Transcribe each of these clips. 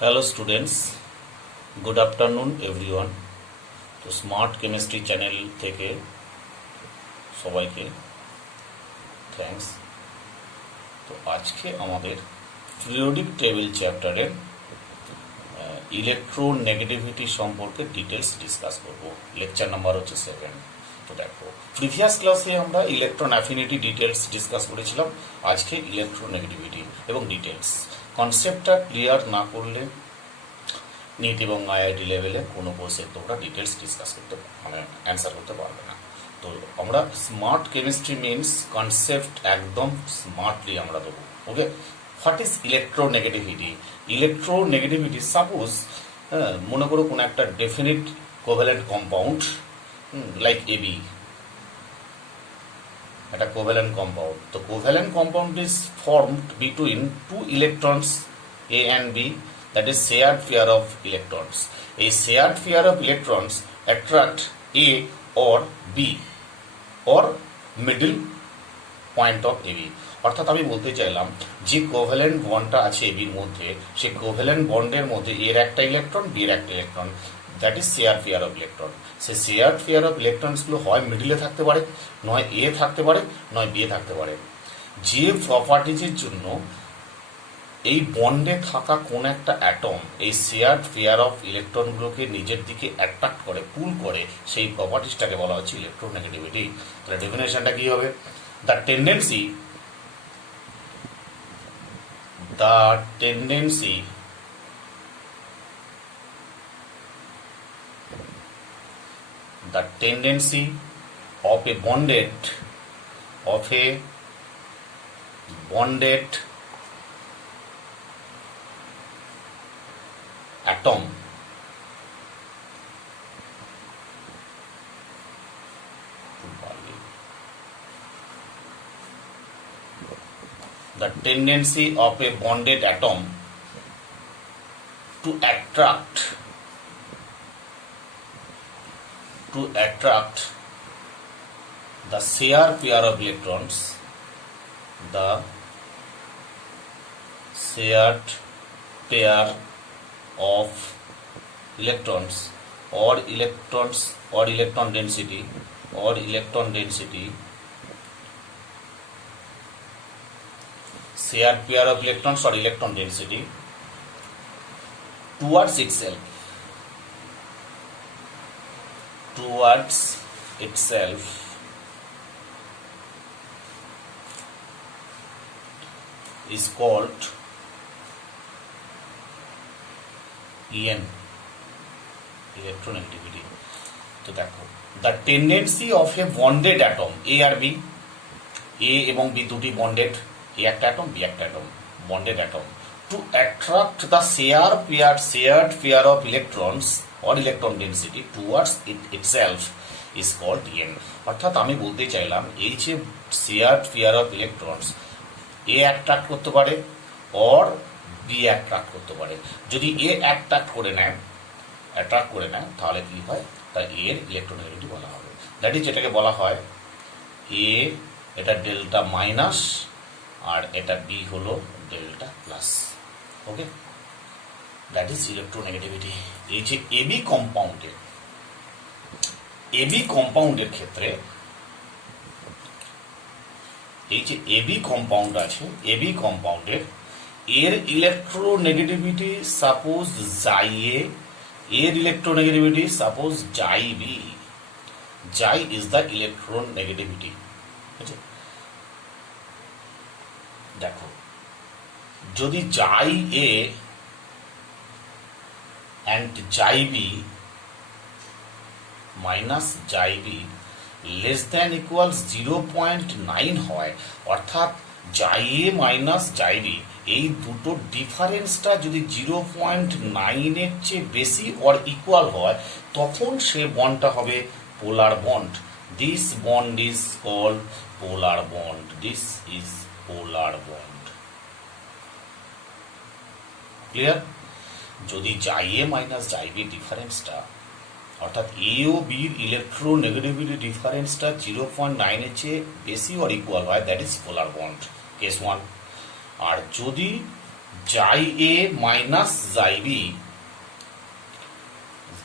Hello students, good afternoon everyone. তো smart chemistry channel থেকে সবাইকে থ্যাঙ্কস। তো আজকে আমাদের পিরিয়ডিক টেবিল চ্যাপ্টারের ইলেকট্রোনেগেটিভিটি সম্পর্কে ডিটেলস ডিসকাস করব। লেকচার নাম্বার হচ্ছে 7। তো দেখো, প্রিভিয়াস ক্লাসে আমরা ইলেকট্রন অ্যাফিনিটি ডিটেলস ডিসকাস করেছিলাম। আজকে ইলেকট্রোনেগেটিভিটি এবং ডিটেলস। কনসেপ্টটা ক্লিয়ার না করলে নিট এবং আইআইটি লেভেলে কোনো কোর্সে তোমরা ডিটেলস ডিসকাস করতে অ্যান্সার করতে পারবে না। তো আমরা স্মার্ট কেমিস্ট্রি মিনস কনসেপ্ট একদম স্মার্টলি আমরা দেবো। Okay, what is electronegativity? Electronegativity suppose মনে করো কোনো একটা definite covalent compound like AB, একটা কোভ্যালেন্ট কম্পাউন্ড। তো covalent compound is formed between two electrons A and B, that is shared pair of electrons. A shared pair of electrons attract A or B or middle point of AB. অর্থাৎ আমি বলতে চাইলাম যে covalent বন্ডটা আছে এবির মধ্যে, সেই covalent বন্ডের মধ্যে এর একটা ইলেকট্রন, বির একটা electron, that is share pair of electron. সেই শেয়ার পেয়ার অফ ইলেকট্রনসগুলো হয় মিডিলে থাকতে পারে, নয় এ থাকতে পারে, নয় বি থাকতে পারে। যে প্রপার্টিজের জন্য এই বন্ডে থাকা কোন একটা অ্যাটম এই শেয়ার্ড পেয়ার অফ ইলেকট্রনগুলোকে নিজের দিকে অ্যাট্রাক্ট করে, পুল করে, সেই প্রপার্টিসটাকে বলা হচ্ছে ইলেকট্রোনেগেটিভিটি। তাহলে ডেফিনেশনটা কি হবে? The tendency of a bonded atom the tendency of a bonded atom to attract the shared pair of electrons, the shared pair of electrons or electron density shared pair of electrons or electron density towards itself is called EN, electronegativity. তো দেখো, the tendency of a bonded atom, A আর B, A এবং B দুটি bonded, A একটা atom, B একটা atom, bonded atom, to attract the shared pair of electrons or electron density towards itself is called EN. অর্থাৎ আমি বলতে চাইলাম এই যে shared pair of electrons A attract করতে পারে অর বি অ্যাট্রাক্ট করতে পারে। যদি এ অ্যাট্রাক্ট করে নেয় তাহলে কি হয়? তার এর ইলেকট্রোনেগেটিভিটি বলা হবে। দ্যাট ইজ যেটাকে বলা হয় এ, এটা ডেল্টা মাইনাস, আর এটা বি হলো delta plus. Okay, that is electronegativity. এই যে এবি কম্পাউন্ডের ক্ষেত্রে এই যে এবি কম্পাউন্ড আছে, এবি কম্পাউন্ডের এর ইলেকট্রোনেগেটিভিটি সাপোজ জাই এ, এর ইলেকট্রোনেগেটিভিটি সাপোজ জাই বি। জাই ইজ দ্য ইলেকট্রোনেগেটিভিটি। দেখো, যদি জাই এ অ্যান্ড জাই B minus xi B less than equals 0.9 হয়, অর্থাৎ জাই এ মাইনাস জাই বি এই দুটো ডিফারেন্সটা যদি 0.9-এর চেয়ে বেশি অর ইকুয়াল হয়, তখন সে বন্ডটা হবে polar bond. This bond is called polar bond. Clear? যদি জাই এ মাইনাস জাই বি ডিফারেন্সটা, অর্থাৎ এ ও বির ইলেকট্রোনেগেটিভিটি ডিফারেন্সটা 0.9-এর চেয়ে বেশি অর ইকুয়াল হয়, that is polar bond, case 1। আর যদি জাই A minus xi B,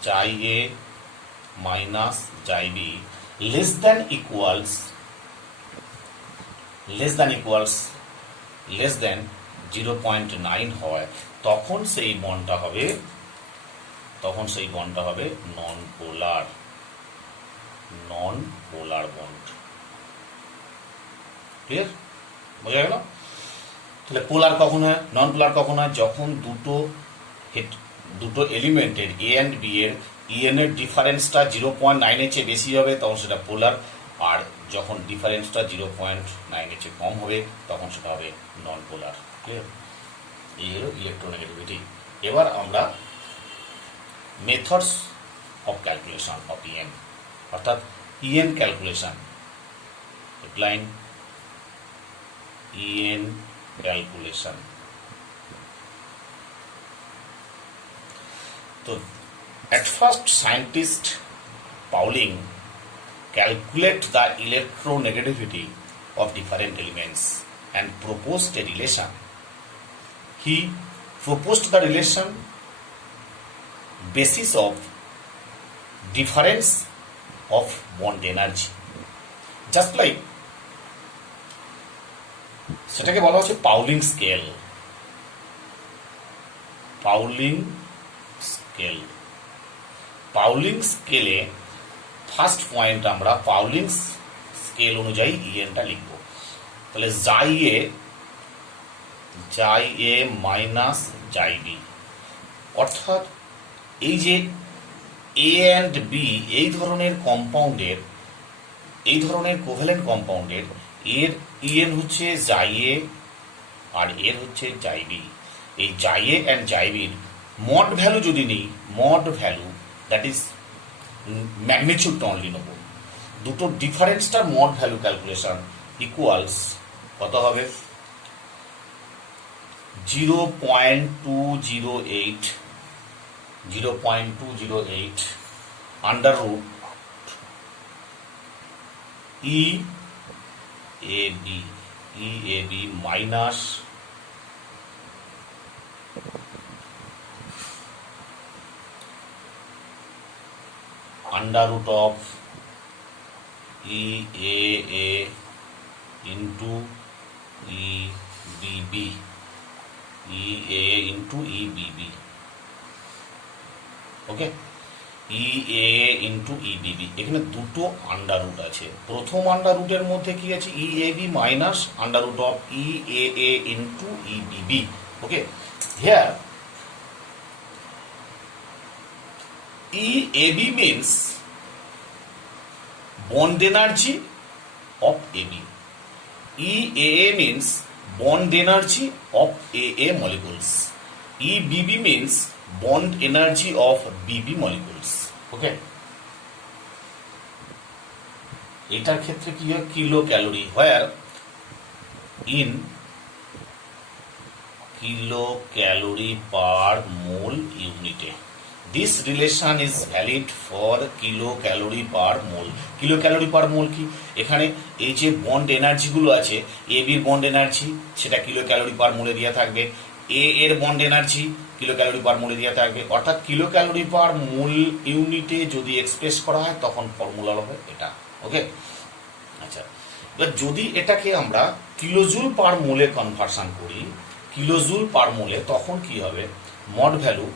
xi A minus xi B less than equals, less than equals, less than 0.9 হয়, তখন সেই বন্ডটা হবে, তখন সেই বন্ডটা হবে নন পোলার, নন পোলার বন্ড। ক্লিয়ার? বোঝা গেল? তাহলে পোলার কখন হয়, নন পোলার কখন হয়? যখন দুটো এলিমেন্টের এ অ্যান্ড বি এর ইএন এর ডিফারেন্সটা 0.9 এর চেয়ে বেশি হবে তখন সেটা পোলার, আর যখন ডিফারেন্সটা 0.9 এর চেয়ে কম হবে তখন সেটা হবে নন পোলার। ক্লিয়ার? এই হলো ইলেকট্রোনেগেটিভিটি। এবার আমরা methods of calculation of EN, অর্থাৎ EN calculation, headline EN calculation. তো at first scientist Pauling calculate the electronegativity of different elements and proposed a relation. He proposed the relation basis of difference of bond energy, just like সেটাকে বলা হচ্ছে Pauling scale, Pauling scale. Pauling স্কেলে first point আমরা Pauling scale অনুযায়ী ইএনটা লিখব। তাহলে জাই A minus xi B, অর্থাৎ এই যে এ অ্যান্ড বি এই ধরনের কম্পাউন্ডের, এই ধরনের কোভ্যালেন্ট কম্পাউন্ডের এর ইএন হচ্ছে জাই এ আর এর হচ্ছে জাই বি। এই জাই এ অ্যান্ড জাই বির মড ভ্যালু যদি নিই, মড ভ্যালু দ্যাট ইজ ম্যাগনিটিউডটা অনলি নেব, দুটো ডিফারেন্সটার মড ভ্যালু ক্যালকুলেশন ইকুয়ালস কত হবে? 0.208, 0.208 under root E A B minus under root of EAA into EBB, EAA into EBB, okay, EAA into EBB। এখানে দুটো আন্ডার রুট আছে, প্রথম আন্ডার রুটের মধ্যে কি আছে? EAB minus under root of EAA into EBB, okay. Here EAB means bond energy of AB. EAA means bond energy of AA molecules. EBB means bond energy of BB molecules. Okay? এটার ক্ষেত্রে কি হয়? Kilo calorie, where in kilo calorie per mole ইউনিটে। This relation is valid for kilocalorie per mole. Kilocalorie per mole কি? এখানে এই যে bond এনার্জিগুলো আছে, এ বির বন্ড এনার্জি সেটা কিলো ক্যালোরি পার মোলে দেওয়া থাকবে, এ এর বন্ড এনার্জি কিলো ক্যালোরি পার মোলে দেওয়া থাকবে, অর্থাৎ কিলো ক্যালোরি পার মোল ইউনিটে যদি এক্সপ্রেস করা হয় তখন ফর্মুলা হবে এটা। ওকে, আচ্ছা, এবার যদি এটাকে আমরা কিলোজুল পার মোলে কনভার্সন করি, কিলোজুল পার মোলে, তখন কি হবে? মড ভ্যালু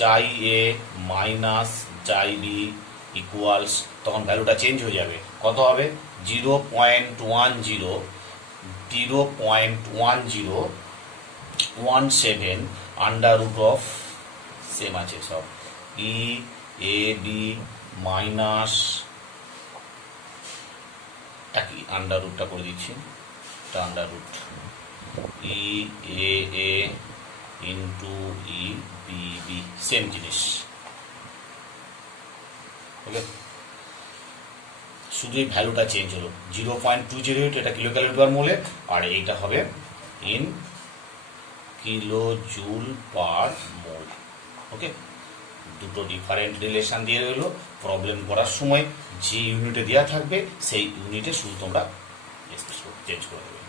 জাই A minus xi B equals, তখন ভ্যালুটা চেঞ্জ হয়ে যাবে, কত হবে? 0.1017 আন্ডার রুট অফ, সেম আছে সব, ই এ বি মাইনাস, একই আন্ডার রুটটা করে দিচ্ছি, আন্ডার রুট ই এ ইন্টু ই বিবি, সেম জিনিস। ওকে, শুধু এই ভ্যালুটা চেঞ্জ হলো, 0.208 এটা কিলো ক্যালোরি পার মোলে, আর এইটা হবে in kilo joule per mole. ওকে, দুটো ডিফারেন্ট রিলেশন দিয়ে রইলো, প্রবলেম করার সময় যে ইউনিটে দেওয়া থাকবে সেই ইউনিটে শুধু তোমরা চেঞ্জ করে দেবে।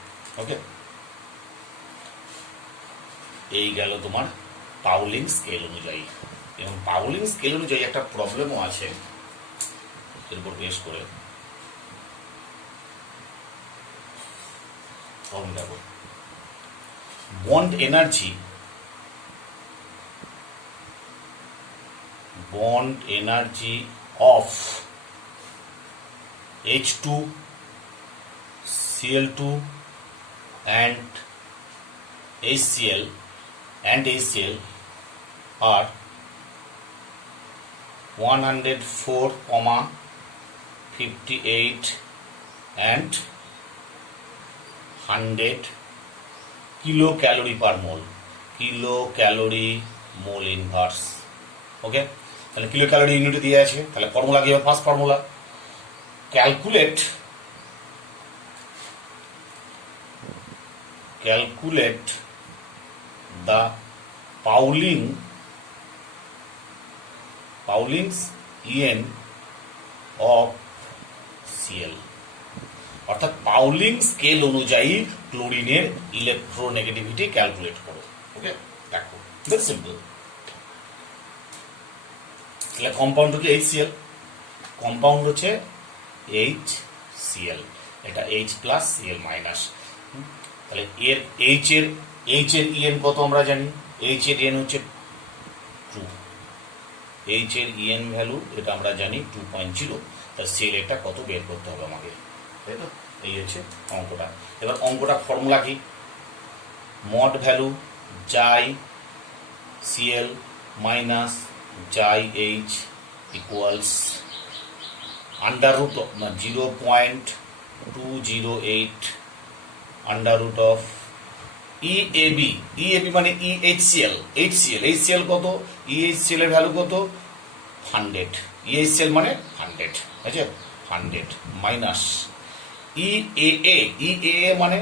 ওকে, এই গেল তোমার পাউলিং স্কেল অনুযায়ী। এবং পাউলিং স্কেল অনুযায়ী একটা প্রবলেমও আছে এর উপর বেশ করে। দেখো, bond energy of H2Cl2 and HCl are 104,58 and 100 kilocalorie per mole, kilocalorie mole inverse। ওকে, তাহলে কিলো ক্যালোরি ইউনিটে দিয়ে আছে। তাহলে ফর্মুলা কি হবে? First formula, calculate the Pauling's EN of Cl, অর্থাৎ পাউলিং স্কেল অনুযায়ী ক্লোরিনের ইলেকট্রোনেগেটিভিটি ক্যালকুলেট করো। ওকে, দেখো ভেরি সিম্পল। তাহলে কম্পাউন্ড কি HCl, কম্পাউন্ড হচ্ছে HCl, এটা H প্লাস Cl মাইনাস। তাহলে এর H এর EN কত আমরা জানি? H এর EN হচ্ছে 2, H এর EN ভ্যালু এটা আমরা জানি 2.0। তাহলে Cl এটা কত বের করতে হবে আমাকে, তাই তো? এই হচ্ছে অঙ্কটা। এবার অঙ্কটা ফর্মুলা কি? Mod value xi Cl minus xi H equals under root 0.208 under root of EAB মানে HCl কত? HCl এর ভ্যালু কত? 100, HCl মানে 100, আছে 100 মাইনাস EAA মানে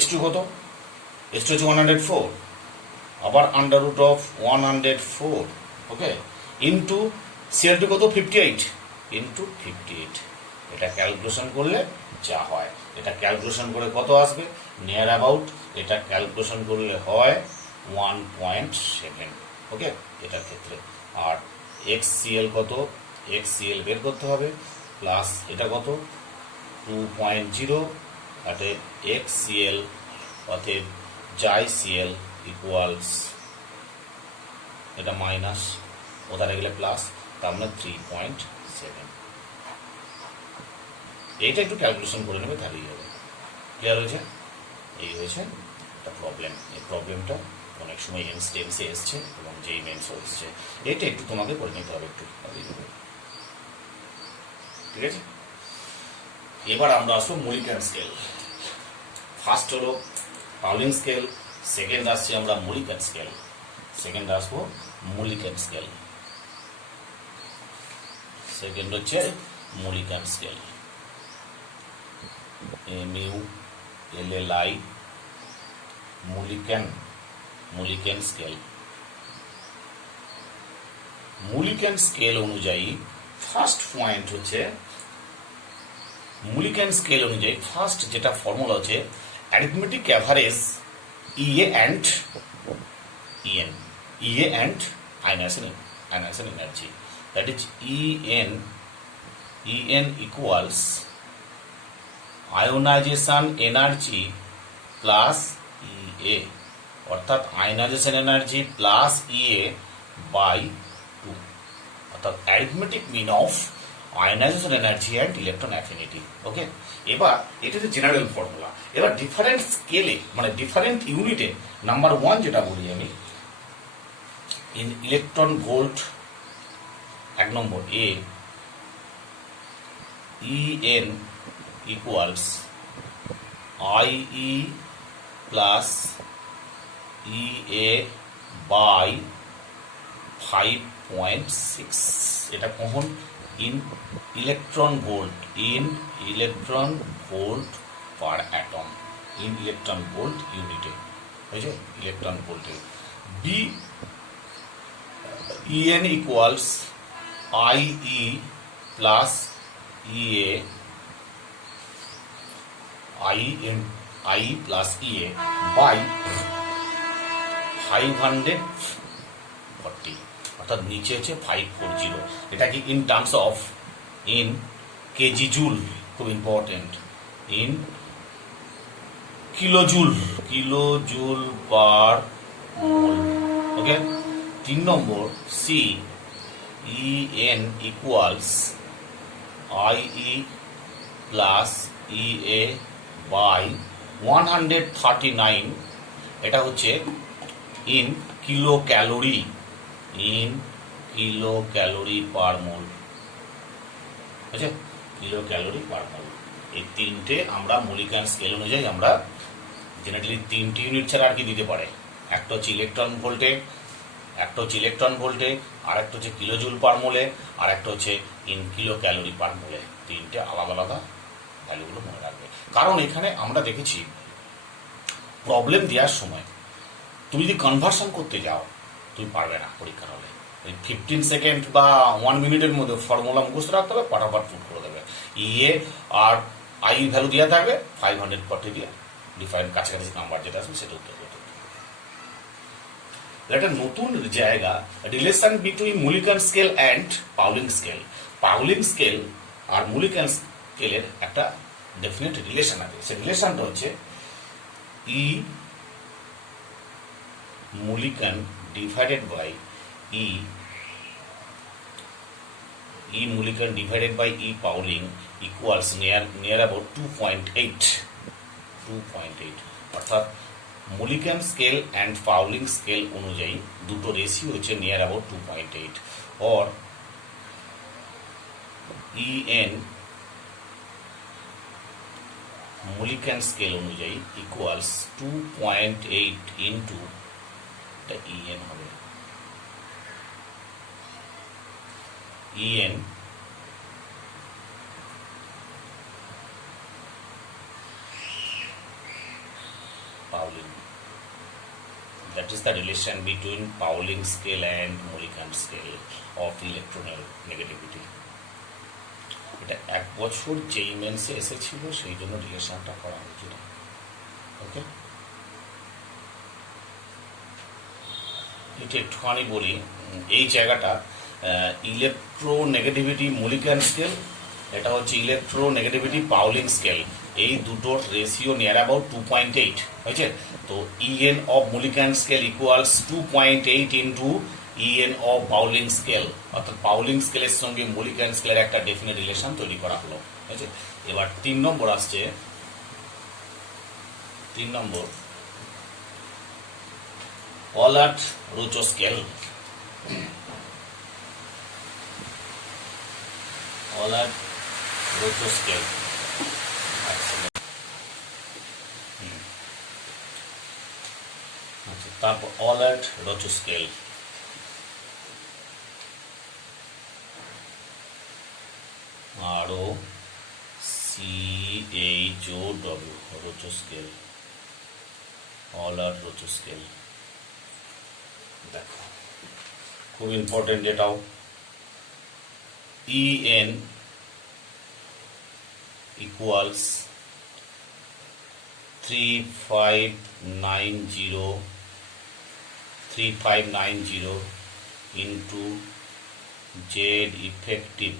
H2 কত? H2 হচ্ছে 104, আবার under root of 104, okay, into Cl2 কত? 58 ইন্টু 58। এটা ক্যালকুলেশন করলে যা হয়, এটা ক্যালকুলেশন করে কত আসবে? নিয়ার অ্যাবাউট এটা ক্যালকুলেশন করলে হয় 1.7, ওকে, এটার ক্ষেত্রে। আর HCl কত? HCl বের করতে হবে, প্লাস এটা কত? 2.0, অতএব HCl অতএব জাই Cl ইকুয়ালস এটা মাইনাস, ওধারে গেলে প্লাস, তার মানে 3.7। এইটা একটু ক্যালকুলেশন করে নেবে, তাহলেই হবে। ক্লিয়ার হয়েছে? এই হয়েছে একটা প্রবলেম। এই প্রবলেমটা অনেক সময় টেন্সে এসছে এবং যেই মেন্সও এসছে। এটা একটু তোমাকে করে নিতে হবে একটু, ঠিক আছে? এবার আমরা আসবো মূলিকান স্কেল। ফার্স্ট হলো পাউলিং স্কেল, সেকেন্ড আসছি আমরা মূলিকান স্কেল, সেকেন্ড আসবো মূলিকান স্কেল, সেকেন্ড হচ্ছে মূলিকান স্কেল, MULLI মূলিকান স্কেল। মূলিকান স্কেল অনুযায়ী ফার্স্ট পয়েন্ট হচ্ছে, মূলিকান স্কেল অনুযায়ী ফার্স্ট যেটা ফর্মুলা হচ্ছে arithmetic average EA and ionization energy, that is EN equals ionization energy plus EA, অর্থাৎ ionization energy plus EA by 2, অর্থাৎ arithmetic mean of ionization energy and electron affinity। ওকে, এবার এটা হচ্ছে general formula. এবার different স্কেলে মানে different ইউনিটে number 1 যেটা বলি আমি, in electron volt 1 number A EN equals IE plus EA by 5.6, এটা কখন? In electron volt per atom, in electron volt ইউনিটে, বুঝেছো? ইলেকট্রন ভোল্টে। B EN equals IE plus EA I plus EA by 540, অর্থাৎ নিচে হচ্ছে 540। এটা কি in terms of in KG joule, খুব important, in kilojoule per mole. Okay. 3 number C EN equals IE plus EA by 139, এটা হচ্ছে in kilo calorie per mole, বুঝছে, kilo calorie per মোল। এই তিনটে আমরা মলিকুলার স্কেল অনুযায়ী আমরা জেনারেলি 3টি ইউনিট ছাড়া আর কি দিতে পারে। একটা হচ্ছে ইলেকট্রন ভোল্টে, একটা হচ্ছে ইলেকট্রন ভোল্টে, আর একটা হচ্ছে কিলোজুল পার মোলে, আর একটা হচ্ছে ইন কিলো ক্যালোরি পার মোলে। তিনটে আলাদা আলাদা ভ্যালুগুলো মনে রাখবে, কারণ এখানে আমরা দেখেছি প্রবলেম দেওয়ার সময় তুমি যদি কনভার্সন করতে যাও তুমি পারবে না পরীক্ষার হলে। 15 সেকেন্ড বা 1 মিনিটের মধ্যে ফর্মুলা মুখস্থ রাখতে হবে, পাঠাপাট পুট করে দেবে। ইএ আর আই ভ্যালু দেওয়া থাকবে, 540 দিয়ে ডিফারেন্ট কাছাকাছি নাম্বার যেটা আসবে সেটা উত্তর করতে হবে। একটা নতুন জায়গা, relation between molecular scale and Pauling scale. Pauling scale আর মলিকুলার স্কেলের একটা ডেফিনেট রিলেশন আছে। সেই রিলেশনটা হচ্ছে E molecular divided by E molecular divided by E Pauling equals near about 2.8, অর্থাৎ molecular scale and Pauling scale অনুযায়ী দুটো রেশিও হচ্ছে near about 2.8, or EN molecular scale অনুযায়ী ইকুয়ালস 2.8 ইন্টু এটা EN হবে। EN Pauling. That is the relation between Pauling scale and Mulliken scale of electronegativity. এটা 1 বছর যেই মেন্সে এসেছিল সেই জন্য রিলেশনটা করা হয়েছিল। ওকে, এটা একটুখানি বলি, এই জায়গাটা ইলেকট্রোনেগেটিভিটি মলিকুলার স্কেল, এটা হচ্ছে ইলেকট্রোনেগেটিভিটি পাউলিং স্কেল, এই দুটোর রেশিও নিয়ার অ্যাবাউট 2.8 হয়েছে। তো EN of molecular scale equals 2.8 into EN of Pauling scale, অর্থাৎ পাউলিং স্কেলের সঙ্গে মলিকুলার স্কেলের একটা ডেফিনেট রিলেশন তৈরি করা হলো। হয়েছে। এবার 3 নম্বর আসছে, 3 নম্বর Allard-Rocho scale। Allard-Rocho scale, আচ্ছা, তারপর Allard-Rocho scale, ROCHOW, Rocho scale, Allard-Rocho scale। দেখো খুব ইম্পর্টেন্ট এটাও, EN equals 3590 into Z effective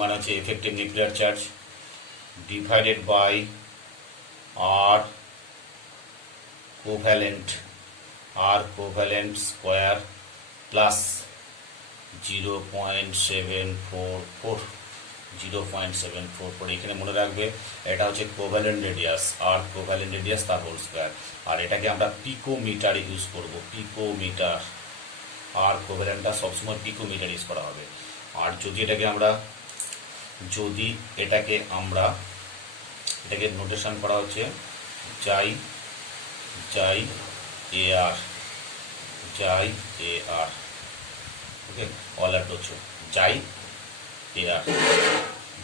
মানে হচ্ছে effective nuclear charge, divided by R covalent square plus 0.744। এখানে মনে রাখবে এটা হচ্ছে কোভ্যালেন্ট রেডিয়াস, আর কোভ্যালেন্ট রেডিয়াস তার হোল স্কোয়ার, আর এটাকে আমরা পিকোমিটার ইউজ করব, পিকোমিটার, আর কোভ্যালেন্টটা সবসময় পিকোমিটার ইউজ করা হবে। আর যদি এটাকে নোটেশন করা হচ্ছে যাই AR, ওকে, Allard-Rocho যাই AR।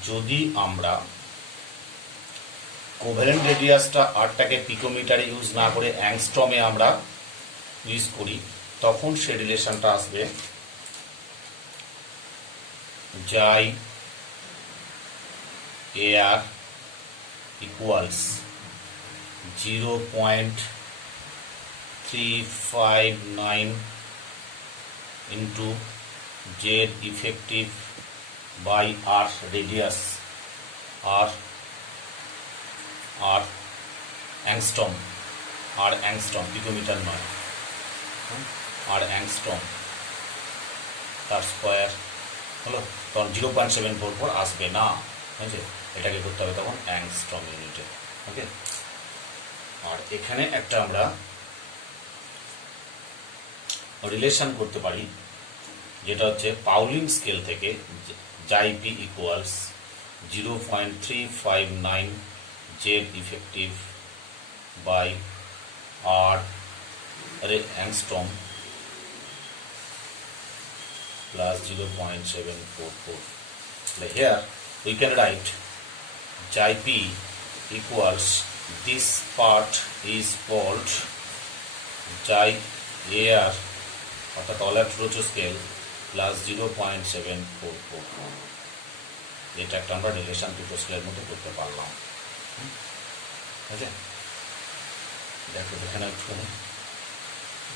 যদি আমরা কোভ্যালেন্ট রেডিয়াসটা আরটাকে পিকোমিটারে ইউজ না করে অ্যাংস্ট্রমে আমরা ইউজ করি, তখন সে রিলেশনটা আসবে যাই AR equals 0.359 into Z effective by R radius R angstrom picometre নয়, আর অ্যাংস্ট্রম তার স্কোয়ার হলো, তখন 0.744 আসবে না, বুঝেছে? এটাকে করতে হবে তখন অ্যাংস্ট্রম ইউনিটে। ওকে, আর এখানে একটা আমরা রিলেশন করতে পারি, যেটা হচ্ছে পাউলিং স্কেল থেকে জাইপি equals 0.359 Z effective by R angstrom plus 0.744. Here we can write chi p equals, this part is called chi air অর্থাৎ all approach scale plus 0.744. এটা একটা আমরা রিলেশন দুটো স্কেলের মধ্যে করতে পারলাম। ঠিক আছে, দেখো এখানে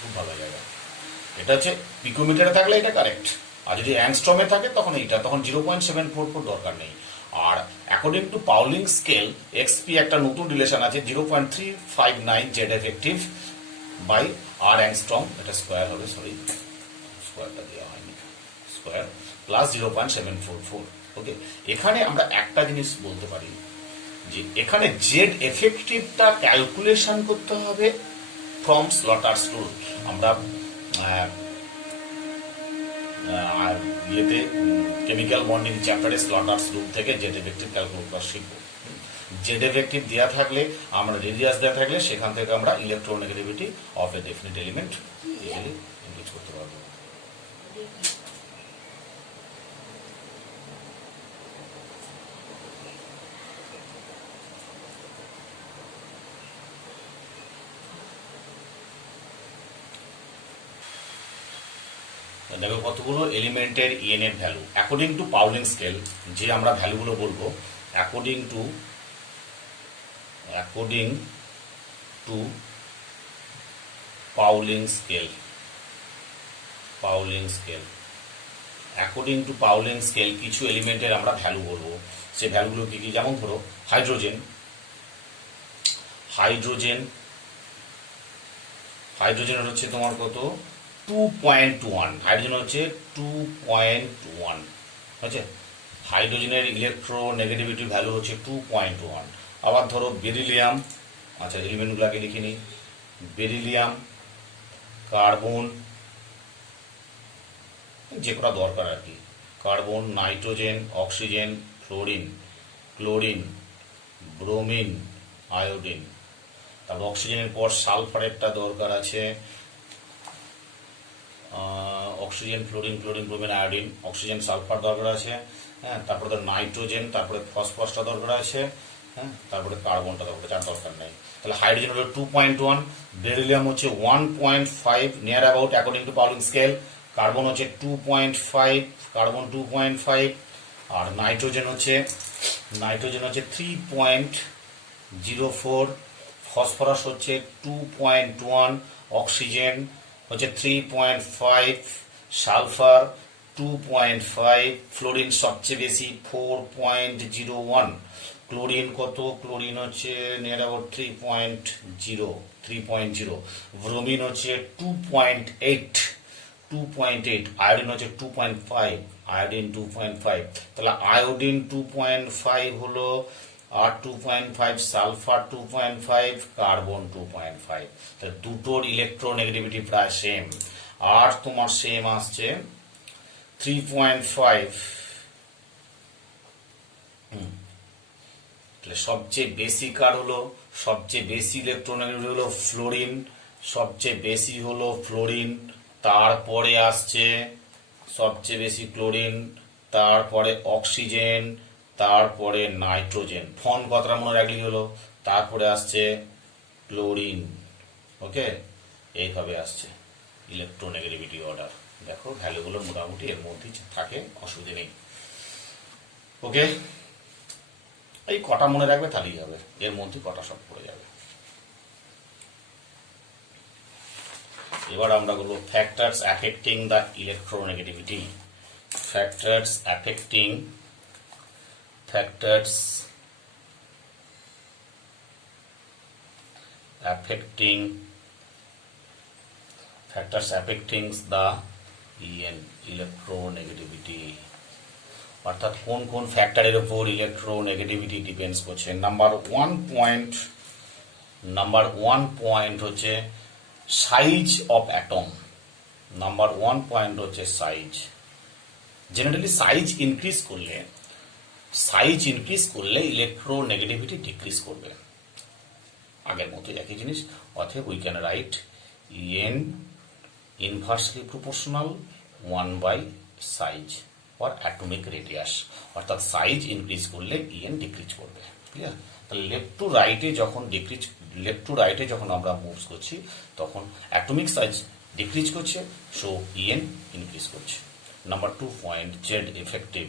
খুব ভালো জায়গা। এটা হচ্ছে পিকোমিটারে থাকলে এটা কারেক্ট, আর যদি অ্যাংস্ট্রমে থাকে তখন এইটা, তখন 0.744 দরকার নেই। আর according to Pauling scale XP একটা নতুন রিলেশন আছে 0.359 Z effective by R angstrom, এটা স্কোয়ার হবে, সরি স্কোয়ারটা দেওয়া হয়নি, স্কোয়ার প্লাস 0.744। ওকে, এখানে আমরা একটা জিনিস বলতে পারি যে এখানে জেড এফেক্টিভটা ক্যালকুলেশন করতে হবে ফ্রম স্লটার্স রুল। আমরা ইয়েতে কেমিক্যাল বন্ডিং চ্যাপ্টারে স্লটার্স রুল থেকে জেড এফেক্টিভ ক্যালকুলেট করা শিখবো। জেড এফেক্টিভ দেওয়া থাকলে, আমরা রেডিয়াস দেওয়া থাকলে, সেখান থেকে আমরা electronegativity of A definite element easily induce করতে পারবো। দেখো কতগুলো এলিমেন্টের ইএন এর value according to Pauling scale, যে আমরা ভ্যালুগুলো বলবো according to Pauling scale according to Pauling scale কিছু এলিমেন্টের আমরা ভ্যালু বলবো। সে ভ্যালুগুলো কি কি? যেমন ধরো হাইড্রোজেনের হচ্ছে তোমার কত 2.1, হাইড্রোজেন হচ্ছে 2.1, আছে। হাইড্রোজেনের ইলেকট্রোনেগেটিভিটি ভ্যালু হচ্ছে 2.1। আবার ধরো বেরিলিয়াম, আচ্ছা এলিমেন্টগুলোকে লিখে নিই, বেরিলিয়াম, কার্বন, যে কটা দরকার আর কি, carbon, nitrogen, oxygen, chlorine, bromine, iodine. তারপর অক্সিজেনের পর সালফারেরটা দরকার আছে, oxygen, chlorine, bromine, iodine, oxygen, sulphur দরকার আছে, হ্যাঁ। তারপরে ধর নাইট্রোজেন, তারপরে ফসফরাসটা দরকার আছে, হ্যাঁ। তারপরে কার্বনটা দরকার, যার দরকার নেই। তাহলে হাইড্রোজেন হলো 2.1, বেরিলিয়াম হচ্ছে 1.5 near about according to Pauling scale, carbon হচ্ছে 2.5, আর নাইট্রোজেন হচ্ছে 3.04, ফসফরাস হচ্ছে 2.1, অক্সিজেন হচ্ছে 3.5, সালফার 2.5, ফ্লোরিন সবচেয়ে বেশি 4.01, ক্লোরিন কত? ক্লোরিন হচ্ছে নিয়ার অ্যাবাউট 3.0, ব্রোমিন হচ্ছে 2.8, আয়োডিন হচ্ছে 2.5, তাহলে আয়োডিন 2.5 হলো, আর 2.5, সালফার 2.5, কার্বন 2.5। তাহলে দুটোর ইলেকট্রোনেগেটিভিটি প্রায় সেম। আর তোমার সেম আসছে 3.5। তাহলে সবচেয়ে বেশি কার হলো, সবচেয়ে বেশি ইলেকট্রোনেগেটিভিটি হলো ফ্লোরিন, সবচেয়ে বেশি হলো ফ্লোরিন, তারপরে আসছে সবচেয়ে বেশি ক্লোরিন, তারপরে অক্সিজেন, তারপরে নাইট্রোজেন, ফোন কথাটা মনে রাখলি হলো, তারপরে আসছে ক্লোরিন। ওকে, এইভাবে আসছে ইলেকট্রোনেগেটিভিটি অর্ডার। দেখো ভ্যালুগুলো মোটামুটি এর মধ্যেই থাকে, অসুবিধা নেই। ওকে, এই কটা মনে রাখবে তাহলেই হবে, এর মধ্যে কটা সব পড়ে যাবে। এবার আমরা বলবো factors affecting the electronegativity. Factors affecting factors affecting the EN electronegativity, অর্থাৎ কোন কোন ফ্যাক্টরের উপর ইলেকট্রোনেগেটিভিটি ডিপেন্ডস করছে। নাম্বার ওয়ান পয়েন্ট হচ্ছে size of atom. Number one point হচ্ছে সাইজ। জেনারেলি সাইজ ইনক্রিজ করলে ইলেকট্রোনেগেটিভিটি ডিক্রিজ করবে, আগের মতো একই জিনিস। অতএব we can write EN inversely proportional 1 by size or atomic radius, অর্থাৎ সাইজ ইনক্রিজ করলে EN ডিক্রিজ করবে। ক্লিয়ার? তাহলে লেফট টু রাইটে যখন আমরা মুভস করছি তখন অ্যাটমিক সাইজ ডিক্রিজ করছে, সো EN ইনক্রিজ করছে। Number 2 point Z effective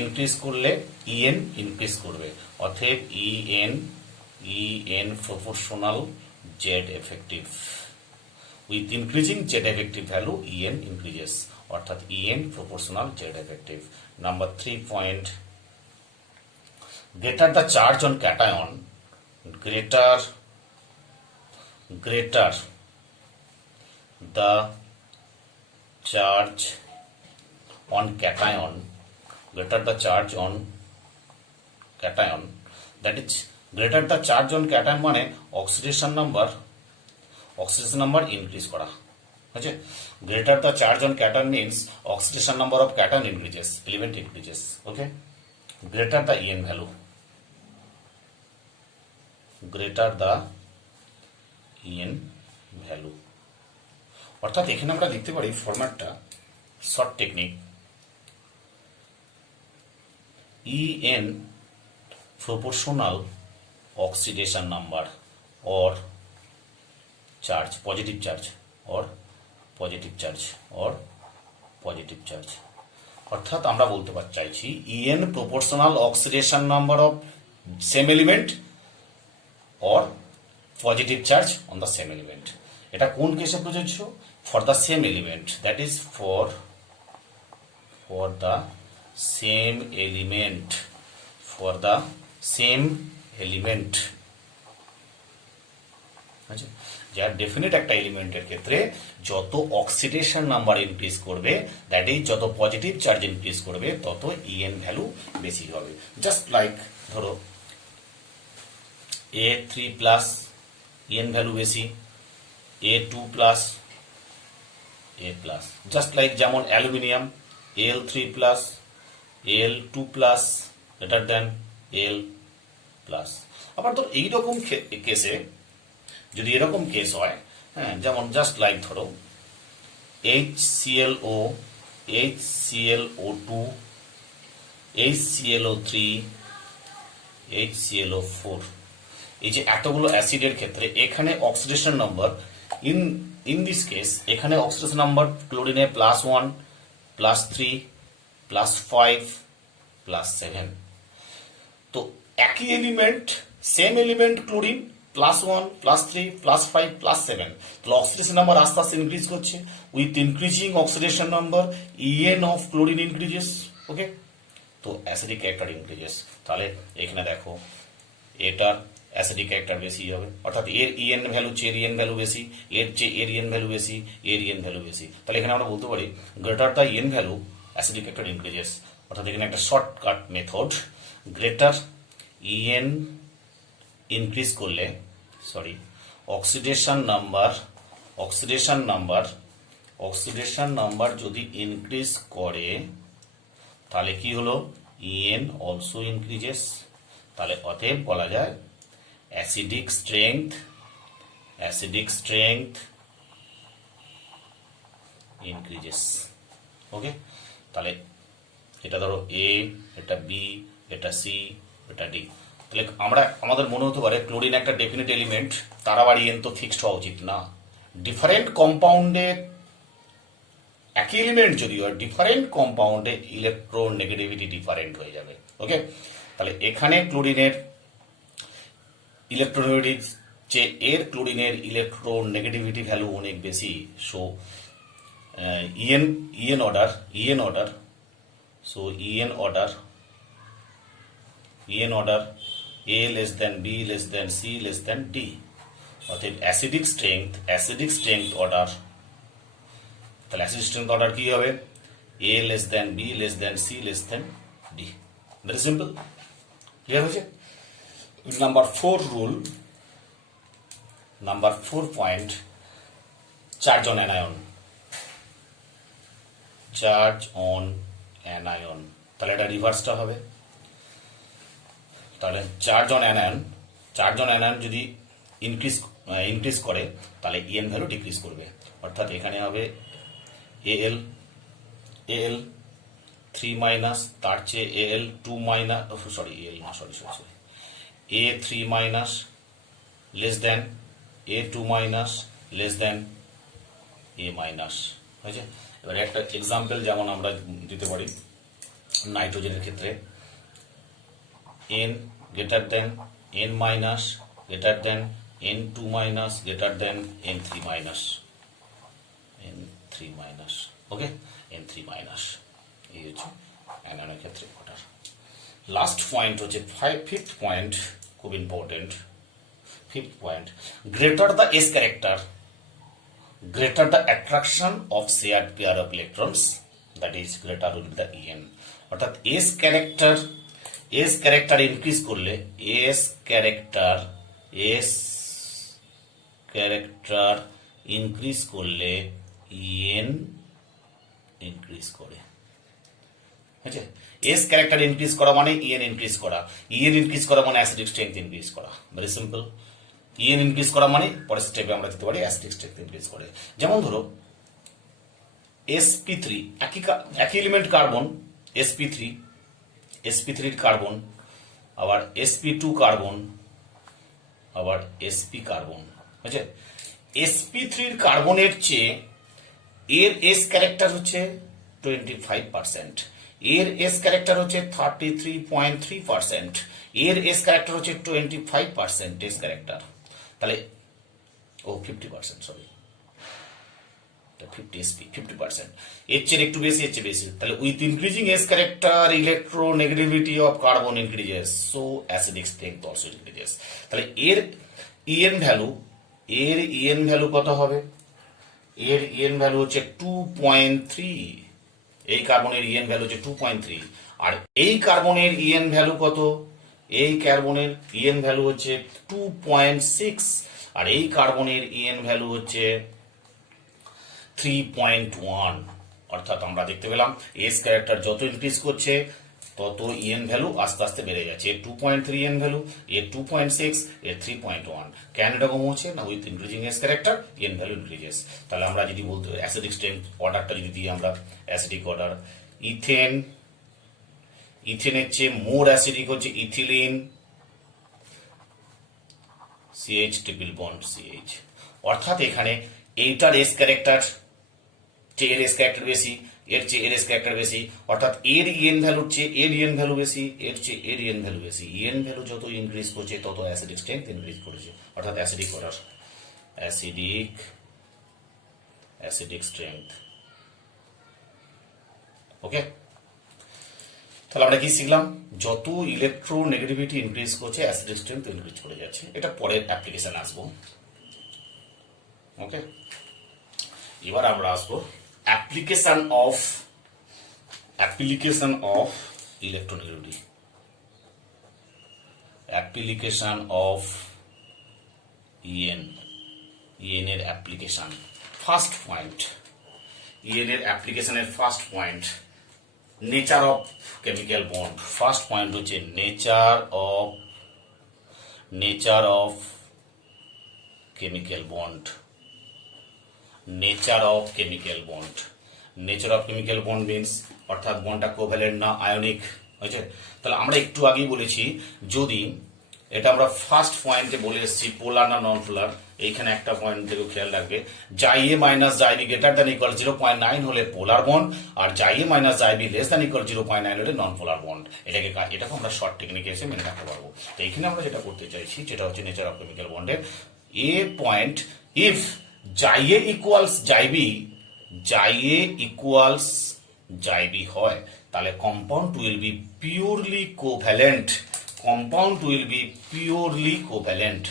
increase করলে EN ইনক্রিজ করবে, অতএব EN proportional Z effective. With increasing Z effective value EN increases, অর্থাৎ EN proportional Z effective. Number 3 point greater the charge on cation, greater the charge on cation, that is greater the charge on cation মানে oxidation number increase করা আছে। greater the charge on cation means oxidation number of cation increases, element increases. Okay, greater the EN value, অর্থাৎ এখানে আমরা লিখতে পারি ফরম্যাটটা short technique, EN proportional oxidation number or charge, positive charge or positive charge, অর্থাৎ আমরা বলতে চাইছি EN proportional oxidation number of same element or positive charge on the same element. এটা কোন কেসে প্রযোজ্য? For the same element, that is for the same element. আচ্ছা, যার ডেফিনিট একটা এলিমেন্টের ক্ষেত্রে যত অক্সিডেশন নাম্বার ইনক্রিজ করবে, দ্যাট ইজ যত পজিটিভ চার্জ ইনক্রিজ করবে, তত EN ভ্যালু বেশি হবে। জাস্ট লাইক ধরো A3+ EN ভ্যালু বেশি, A2+ A+, জাস্ট লাইক যেমন aluminium Al3+, Al2+ greater than Al+। আবার ধর এইরকম কেসে যদি এরকম কেস হয়, হ্যাঁ, যেমন জাস্ট লাইক ধরো HClO, HClO2, HClO3, HClO4, এই যে এতগুলো অ্যাসিডের ক্ষেত্রে এখানে oxidation number in this case, এখানে অক্সিডেশন নাম্বার ক্লোরিনে +1, +3, +5, +7। তো একই এলিমেন্ট, সেম এলিমেন্ট ক্লোরিন +1, +3, +5, +7, তাহলে অক্সিডেশন নাম্বার আস্তে আস্তে ইনক্রিজ করছে। With increasing oxidation number EN of chlorine increases. Okay, তো অ্যাসিডিক ক্যারেক্টার ইনক্রিজেস। তাহলে এখানে দেখো এটার অ্যাসিডিক ক্যারেক্টার বেশি হবে, অর্থাৎ এর EN ভ্যালু চেয়ে EN ভ্যালু বেশি, এর চেয়ে এর EN ভ্যালু বেশি, এর EN ভ্যালু বেশি। তাহলে এখানে আমরা বলতে পারি greater the EN value acidic character increases, অর্থাৎ এখানে একটা shortcut method, greater EN increase করলে অক্সিডেশন নাম্বার যদি ইনক্রিজ করে তাহলে কি হলো, EN অলসো ইনক্রিজেস। তাহলে অতএব বলা যায় অ্যাসিডিক স্ট্রেংথ ইনক্রিজেস। ওকে, তাহলে এটা ধরো A, এটা B, এটা C, এটা D। তাহলে আমাদের মনে হতে পারে ক্লোরিন একটা ডেফিনিট এলিমেন্ট, তার আবার EN তো ফিক্সড হওয়া উচিত না। ডিফারেন্ট কম্পাউন্ডে একই এলিমেন্ট যদিও ডিফারেন্ট কম্পাউন্ডে ইলেকট্রোনেগেটিভিটি ডিফারেন্ট হয়ে যাবে। ওকে, তাহলে এখানে ক্লোরিনের ইলেকট্রোনেগেটিভ যে এর ক্লোরিনের ইলেকট্রোনেগেটিভিটি ভ্যালু অনেক বেশি। So EN order so EN order A less than B less than C less than D, অর্থাৎ অ্যাসিডিক স্ট্রেংথ অর্ডার। তাহলে অ্যাসিডিক স্ট্রেংথ অর্ডার কি হবে? A less than B less than C less than D. Very simple, clear হয়েছে? Number 4 rule, number 4 point, charge on anion. তাহলে এটা রিভার্সটা হবে। তাহলে চার্জ অন অ্যানায়ন যদি ইনক্রিজ করে তাহলে ইএন ভ্যালু ডিক্রিজ করবে। অর্থাৎ এখানে হবে এএল 3 মাইনাস, তার চেয়ে এএল 2 মাইনাস, এ 3 মাইনাস লেস দেন এ 2 মাইনাস লেস দেন এ মাইনাস। হয়েছে? এবারে একটা এক্সাম্পল যেমন আমরা দিতে পারি নাইট্রোজেনের ক্ষেত্রে, n greater than n minus greater than n2 minus greater than n3 minus, okay, n3 minus. এই হচ্ছে অ্যানায়নের ক্ষেত্রে অর্ডার। লাস্ট পয়েন্ট হচ্ছে ফিফথ পয়েন্ট, খুব important. Fifth point, greater the S character, greater the attraction of shared pair of electrons, that is greater will be the En। অর্থাৎ S character increase করলে S character increase করলে EN increase করে। ঠিক আছে? S character increase করা মানে EN increase করা, EN increase করা মানে অ্যাসিডিক স্ট্রেংথ ইনক্রিজ করা। Very simple. ইএন ইনক্রিজ করা মানে পরের স্টেপে আমরা দিতে পারি অ্যাসিডিক স্ট্রেংথ ইনক্রিজ করে। যেমন ধরো sp3, একই এলিমেন্ট কার্বন, sp3 কার্বন, আবার sp2 কার্বন, আবার sp কার্বন। বুঝছে? sp3 কার্বনের চেয়ে এর এস ক্যারেক্টার হচ্ছে 25%, এর এস ক্যারেক্টার হচ্ছে 33.3%, এর এস ক্যারেক্টার হচ্ছে 25% এস ক্যারেক্টার। তাহলে 50%, সরি 50%, এর চেয়ে একটু বেশি, এর চেয়ে বেশি। তাহলে with increasing S character electronegativity of carbon increases, so acidic strength also increases. তাহলে এর ইএন ভ্যালু কত হবে? এর ইএন ভ্যালু হচ্ছে 2.3, এই কার্বনের ইএন ভ্যালু হচ্ছে 2.3, আর এই কার্বনের ইএন ভ্যালু কত? এই কার্বনের ইএন ভ্যালু হচ্ছে 2.6, আর এই কার্বনের ইএন ভ্যালু হচ্ছে 3.1। অর্থাৎ আমরা দেখতে পেলাম এস ক্যারেক্টার যত ইনক্রিজ করছে তত ইএন ভ্যালু আস্তে আস্তে বেড়ে যাচ্ছে। এর 2.3 ইএন ভ্যালু, এর 2.6, এর 3.1। কেন এরকম হচ্ছে না? With increasing S character EN value increases. তাহলে আমরা যদি বলতে অ্যাসিডিক স্ট্রেংথ অর্ডারটা যদি দিই আমরা, অ্যাসিডিক অর্ডার, ইথেনের চেয়ে মোর অ্যাসিডিক হচ্ছে ethylene, CH triple bond CH। অর্থাৎ এখানে এইটার এস ক্যারেক্টার চেয়ে এর এস ক্যারেক্টার বেশি, এর চেয়ে এর এস ক্যারেক্টার বেশি, অর্থাৎ এর ইএন ভ্যালুর চেয়ে এর ইএন ভ্যালু বেশি, এর চেয়ে এর ইএন ভ্যালু বেশি। ইএন ভ্যালু যত ইনক্রিজ করছে তত অ্যাসিডিক স্ট্রেংথ ইনক্রিজ করেছে। অর্থাৎ অ্যাসিডিক অর্ডার, অ্যাসিডিক স্ট্রেংথ। ওকে, তাহলে আমরা কি শিখলাম? যত ইলেকট্রোনেগেটিভিটি ইনক্রিজ করছে অ্যাসিডিক স্ট্রেংথ ইনক্রিজ করে যাচ্ছে। এটা পরের অ্যাপ্লিকেশন আসবো। ওকে, এবার আমরা আসবো application of electronegativity, application of EN এর অ্যাপ্লিকেশন। ফার্স্ট পয়েন্ট, ইএন এর অ্যাপ্লিকেশনের first point, nature of chemical bond. First point হচ্ছে nature of chemical bond. Means of chemical বন্ড মিনস অর্থাৎ বন্ডটা কোভ্যালেন্ট না আয়নিক। হয়েছে? তাহলে আমরা একটু আগেই বলেছি যদি এটা আমরা ফার্স্ট পয়েন্টে বলে এসেছি পোলার না নন পোলার, এইখানে একটা পয়েন্ট থেকে খেয়াল রাখবে, জাই A minus xi B greater than equal 0.9 হলে পোলার বন্ড, আর জাই A minus xi B less than equal 0.9 হলে নন পোলার বন্ড। এটাকে আমরা শর্ট টেকনিকে এসে মেনে রাখতে পারবো। তো এইখানে আমরা যেটা করতে চাইছি, যেটা হচ্ছে নেচার অফ কেমিক্যাল বন্ডের এ পয়েন্ট, ইফ জাই এ ইকুয়ালস জাই বি, জাই এ ইকুয়ালস জাই বি হয়, তাহলে compound will be purely covalent, compound will be purely covalent,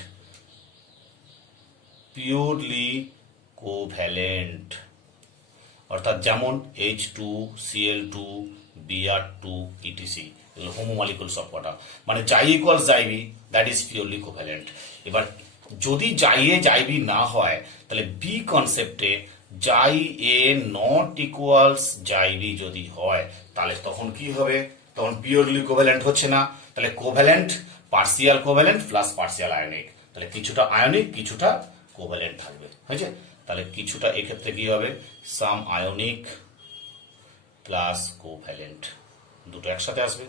purely covalent, অর্থাৎ যেমন H2Cl2 Br2 etc, হোমোমলিকুল সবকটা, মানে xi equals xi B, that is purely covalent. এবার যদি জাই এ জাই বি না হয়, তাহলে বি কনসেপ্টে জাই এ নট ইকুয়ালস জাই বি যদি হয়, তাহলে তখন কি হবে, তখন পিওরলি কোভ্যালেন্ট হচ্ছে না। তাহলে covalent, partial covalent plus partial ionic, তাহলে কিছুটা আয়নিক কিছুটা কোভ্যালেন্ট থাকবে, হয়েছে। তাহলে কিছুটা এক্ষেত্রে কি হবে, সাম আয়নিক প্লাস কোভ্যালেন্ট, দুটো একসাথে আসবে।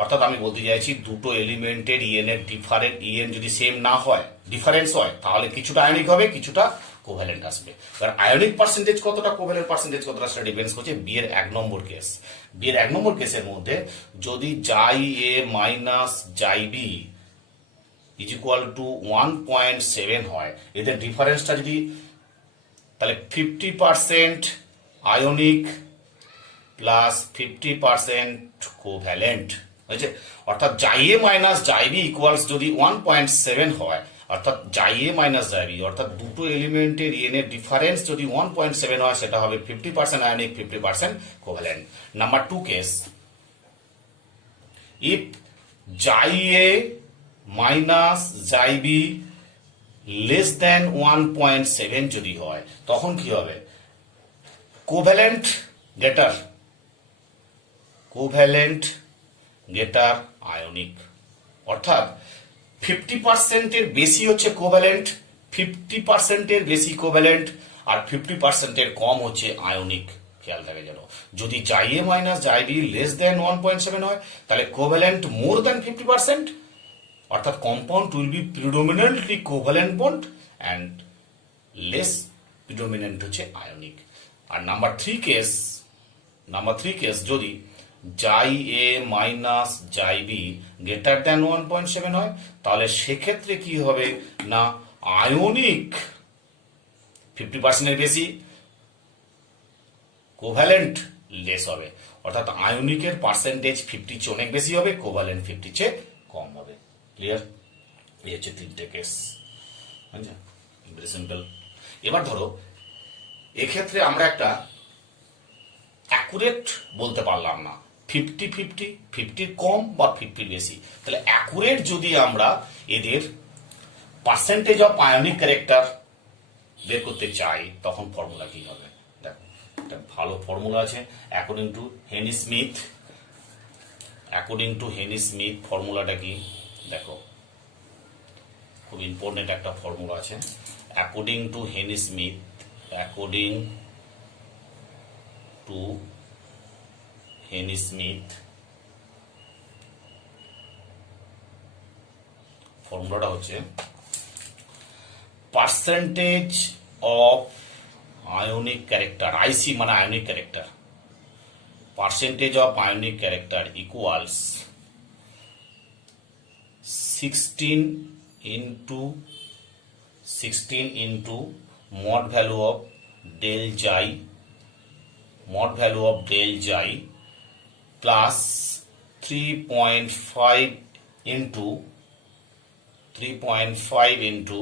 অর্থাৎ আমি বলতে চাইছি দুটো এলিমেন্টের ইএন এর ডিফারেন্ট, ইএন যদি সেম না হয়, ডিফারেন্স হয়, তাহলে কিছুটা আয়নিক হবে কিছুটা কোভ্যালেন্ট আসবে। এবার আয়নিক পার্সেন্টেজ কতটা, কোভ্যালেন্ট পার্সেন্টেজ কতটা, সেটা ডিপেন্ডস করছে বি এর 1 নম্বর কেস। বি এর 1 নম্বর কেসের মধ্যে যদি জাই A minus xi B is equal to 1.7 হয়, এদের ডিফারেন্সটা যদি, তাহলে 50% আয়নিক প্লাস 50% কোভ্যালেন্ট, হয়েছে। অর্থাৎ জাই A minus xi B equals যদি 1.7 হয়, অর্থাৎ জাই এ মাইনাস জাই বি, অর্থাৎ দুটো এলিমেন্টের ইএন এর ডিফারেন্স যদি 1.7 হয়, সেটা হবে 50% ionic 50% covalent. Number 2 case, if জাই A minus xi B less দেন 1.7 যদি হয়, তখন কি হবে, covalent greater, covalent greater ionic, অর্থাৎ 50% এর বেশি হচ্ছে কোভ্যালেন্ট, 50% এর বেশি কোভ্যালেন্ট, আর 50% এর কম হচ্ছে আয়নিক। খেয়াল থাকে যেন, যদি জাই A minus xi B less দেন 1.7 হয়, তাহলে কোভ্যালেন্ট মোর দেন 50%, অর্থাৎ compound will be predominantly covalent bond and less predominant হচ্ছে আয়নিক। আর নাম্বার 3 কেস, যদি জাই A minus xi B greater than 1.7 হয়, তাহলে সেক্ষেত্রে কি হবে না, আয়নিক 50% এর বেশি, কোভ্যালেন্ট লেস হবে, অর্থাৎ আয়নিকের পার্সেন্টেজ 50 চেয়ে অনেক বেশি হবে, কোভ্যালেন্ট 50 চেয়ে কম হবে। ক্লিয়ার? এই হচ্ছে 3টে কেস, বুঝছেন? Very simple. এবার ধরো এক্ষেত্রে আমরা একটা অ্যাকুরেট বলতে পারলাম না, 50-50, 50 কম বা 50 বেশি, তাহলে অ্যাকুরেট যদি আমরা এদের পার্সেন্টেজ অফ আয়নিক ক্যারেক্টার বের করতে চাই, তখন ফর্মুলা কি হবে? দেখো, একটা ভালো ফর্মুলা আছে according to Hannay Smith. According to Hannay Smith ফর্মুলাটা কি দেখো, খুব ইম্পর্টেন্ট একটা ফর্মুলা আছে। According to Hannay Smith, according to Hannay Smith ফর্মুলাটা হচ্ছে percentage of ionic character, IC মানে ionic character, percentage of ionic character equals 16 into mod value of del xi, mod value of del xi plus 3.5 into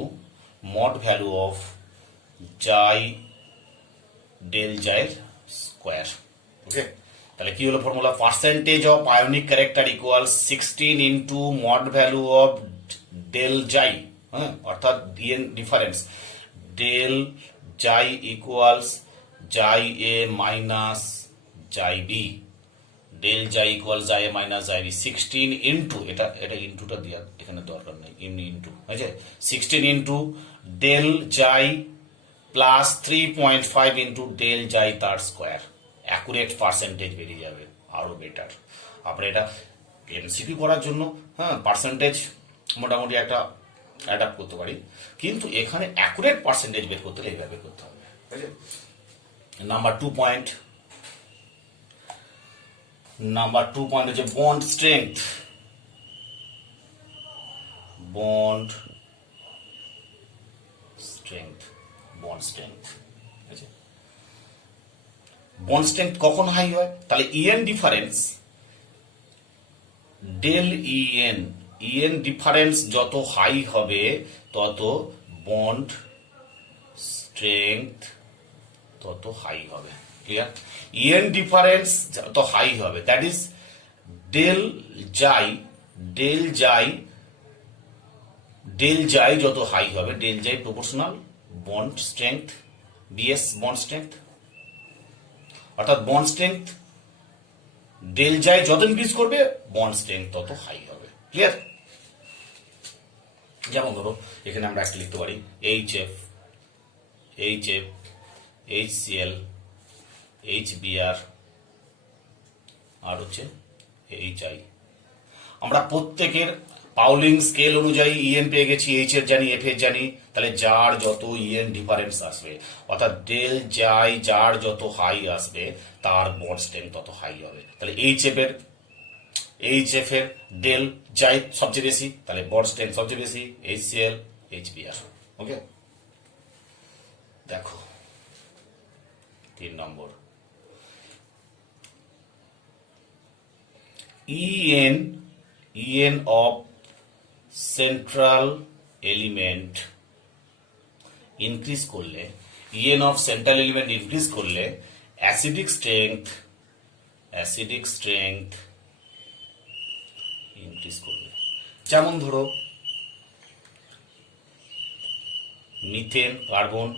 mod value of xi del xi square. Okay, তাহলে কি হলো formula? Percentage of ionic character equal 16 into mod value of del xi, হ্যাঁ, অর্থাৎ DN difference, del xi equals xi A minus xi B, del xi equal xi A minus xi B, 16 into, এটা ইন্টুটা দেওয়ার এখানে দরকার নেই, into, হয়েছে, 16 into del xi plus 3.5 into del xi তার স্কোয়ার, অ্যাকুরেট পার্সেন্টেজ বেরিয়ে যাবে, আরো বেটার। আপনার এটা এমসিকিউ করার জন্য, হ্যাঁ, পার্সেন্টেজ মোটামুটি একটা অ্যাডাপ্ট করতে পারি, কিন্তু এখানে অ্যাকুরেট পার্সেন্টেজ বের করতে হলে এইভাবে করতে হবে। নাম্বার 2 পয়েন্ট, হচ্ছে bond strength. Bond strength bond strength কখন হাই হয়? তাহলে EN difference del EN difference যত হাই হবে তত বন্ড স্ট্রেংথ তত হাই হবে। ক্লিয়ার? ইএন ডিফারেন্স যত হাই হবে, দ্যাট ইজ ডেল জাই যত হাই হবে, del xi proportional bond strength BS bond strength, অর্থাৎ বন্ড স্ট্রেংথ ডেল জাই যত ইনক্রিজ করবে বন্ড স্ট্রেংথ তত হাই হবে। ক্লিয়ার? যেমন ধরো এখানে আমরা একটা লিখতে পারি HF, HCl, HBr আর হচ্ছে HI। আমরা প্রত্যেকের পাউলিং স্কেল অনুযায়ী ইএন পেয়ে গেছি, এইচ এর জানি, এফ এর জানি, তাহলে যার যত ইএন ডিফারেন্স আসবে, অর্থাৎ ডেল জাই যার যত হাই আসবে তার বন্ড স্ট্রেংথ তত হাই হবে। তাহলে এইচএফ এর ডেল জাই সবচেয়ে বেশি, তাহলে বন্ড স্ট্রেংথ সবচেয়ে বেশি HCl, HBr। ওকে, দেখো 3 number, EN of central element increase করলে, অ্যাসিডিক স্ট্রেংথ ইনক্রিজ করবে। যেমন ধরো methane carbon,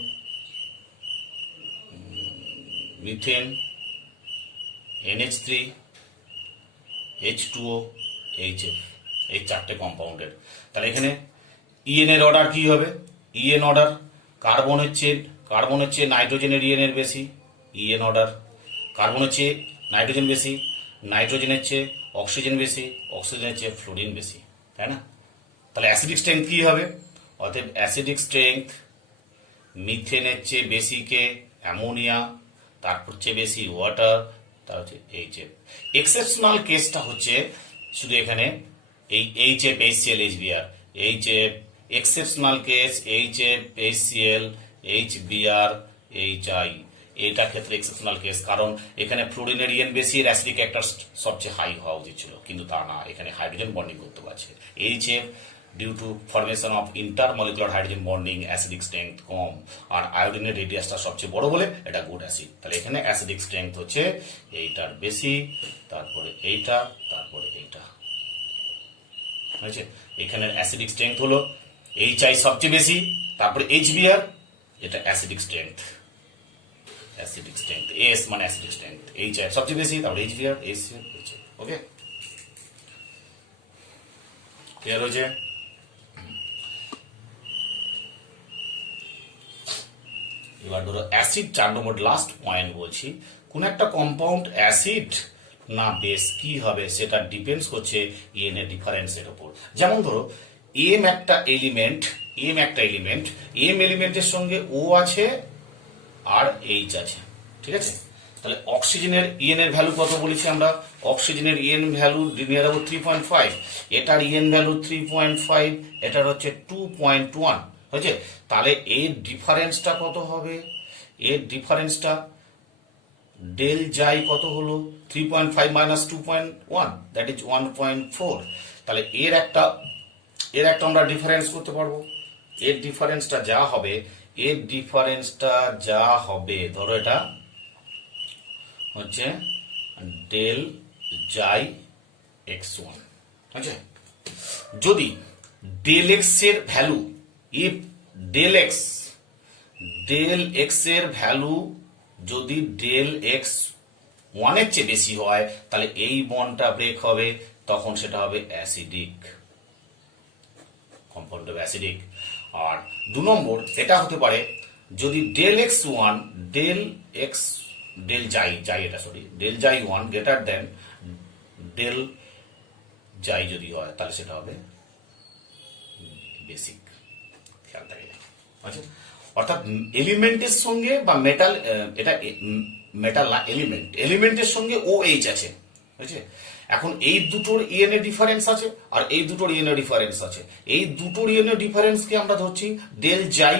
NH3, H2O, HF, এই 4টে কম্পাউন্ডের। তাহলে এখানে ইএন এর অর্ডার কি হবে? ইএন অর্ডার কার্বন হচ্ছে নাইট্রোজেনের ইএন এর বেশি, ইএন অর্ডার। কার্বন হচ্ছে নাইট্রোজেন বেশি, নাইট্রোজেন হচ্ছে অক্সিজেন বেশি, অক্সিজেন হচ্ছে ফ্লোরিন বেশি, তাই না? তাহলে অ্যাসিডিক স্ট্রেংথ কি হবে? অর্থাৎ অ্যাসিডিক স্ট্রেংথ মিথেনের চেয়ে বেশি কে অ্যামোনিয়া, তারপর চেয়ে বেশি ওয়াটার, তার হচ্ছে HF। এক্সেপশনাল কেসটা হচ্ছে শুধু এখানে এই HF, HCl, HBr, HF exceptional case, HF, HCl, HBr, HI, এটা ক্ষেত্রে এক্সেপশনাল কেস, কারণ এখানে ফ্লোরিনের ইএন বেশি, অ্যাসিডিক একটা সবচেয়ে হাই হওয়া উচিত ছিল, কিন্তু তা না, এখানে হাইড্রোজেন বন্ডিং করতে পারছে। HF due to formation of intermolecular hydrogen bonding, acidic strength কম, আর আয়োডিনের রেডিয়াসটা সবচেয়ে বড় বলে এটা গুড অ্যাসিড। তাহলে এখানে অ্যাসিডিক স্ট্রেংথ হচ্ছে এইটার বেশি, তারপরে এইটা, তারপরে এইটা হয়েছে। এখানে অ্যাসিডিক স্ট্রেংথ হলো HI সবচেয়ে বেশি, তারপরে HBr, এটা অ্যাসিডিক স্ট্রেংথ এস মানে অ্যাসিডিক স্ট্রেংথ, HI সবচেয়ে বেশি, তারপরে HBr, HCl হয়েছে। ওকে, ক্লিয়ার হয়েছে? এবার ধরো অ্যাসিড 4 নম্বর লাস্ট পয়েন্ট বলছি, কোন একটা কম্পাউন্ড অ্যাসিড না বেস কি হবে সেটা ডিপেন্ডস করছে ইএন এর ডিফারেন্সের উপর। যেমন ধরো এম এলিমেন্টের সঙ্গে ও আছে আর এইচ আছে, ঠিক আছে? তাহলে অক্সিজেনের ইএন এর ভ্যালু কত বলেছি আমরা? অক্সিজেনের ইএন ভ্যালু নিয়ে যাবো 3.5, এটার ইএন ভ্যালু 3.5, এটার হচ্ছে 2.1 হয়েছে। তাহলে এর ডিফারেন্সটা কত হবে? এর ডিফারেন্সটা ডেল জাই কত হলো? 3.5 মাইনাস 2.1, দ্যাট ইজ 1.4। তাহলে এর একটা আমরা ডিফারেন্স করতে পারবো। এর ডিফারেন্সটা যা হবে, ধরো এটা হচ্ছে ডেল জাই x1, আছে। যদি ডেল এক্স এর ভ্যালু, ইফ ডেল এক্স এর ভ্যালু যদি ডেল এক্স 1 এর চেয়ে বেশি হয়, তাহলে এই বন্ডটা ব্রেক হবে, তখন সেটা হবে অ্যাসিডিক, কম্পাউন্ড হবে অ্যাসিডিক। আর 2 নম্বর এটা হতে পারে যদি ডেল জাই 1 গ্রেটার দেন ডেল জাই যদি হয়, তাহলে সেটা হবে বেসিক। খেয়াল থাকে আচ্ছা। অর্থাৎ এলিমেন্টের সঙ্গে বা মেটাল, এটা মেটাল না, এলিমেন্টের সঙ্গে ও এইচ আছে, বুঝছে। এখন এই দুটোর ইএনএ ডিফারেন্স আছে আর এই দুটোর ইএনএ ডিফারেন্স আছে। এই দুটোর ইএনএ ডিফারেন্সকে আমরা ধরছি ডেল জাই,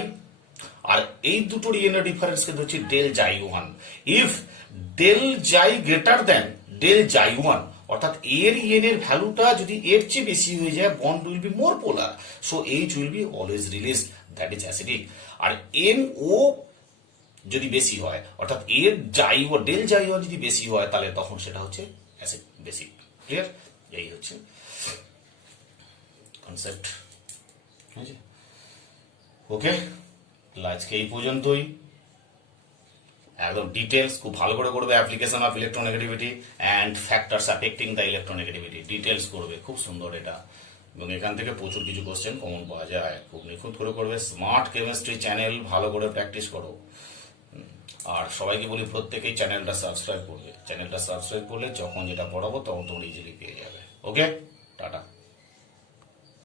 আর এই দুটোর ইএনএ ডিফারেন্সকে ধরছি ডেল জাই ওয়ান। ইফ ডেল জাই গ্রেটার দেন ডেল জাই ওয়ান, অর্থাৎ এর ইএনএর ভ্যালুটা যদি এর চেয়ে বেশি হয়ে যায়, bond will be more polar, so H will be always released, that is acidic. আর এন ও যদি বেশি হয়, অর্থাৎ এর জাই ও ডেল জাই ওয়ান যদি বেশি হয়, তাহলে তখন সেটা হচ্ছে অ্যাসিড বেসিক। ক্লিয়ার? এই হচ্ছে কনসেপ্ট। ওকে, আজকে এই পর্যন্তই। একদম ডিটেলস খুব ভালো করে করবে, application of electronegativity and factors affecting the electronegativity, details করবে, খুব সুন্দর এটা। এবং এখান থেকে প্রচুর কিছু কোশ্চেন কমন পাওয়া যায়, খুব নিখুঁত করে করবে। স্মার্ট কেমিস্ট্রি চ্যানেল ভালো করে প্র্যাকটিস করো। আর সবাইকে বলি প্রত্যেকেই চ্যানেলটা সাবস্ক্রাইব করবে। চ্যানেলটা সাবস্ক্রাইব করলে যখন যেটা পড়াবো তখন তোমরা ইজিলি পেয়ে যাবে। ওকে, টাটা।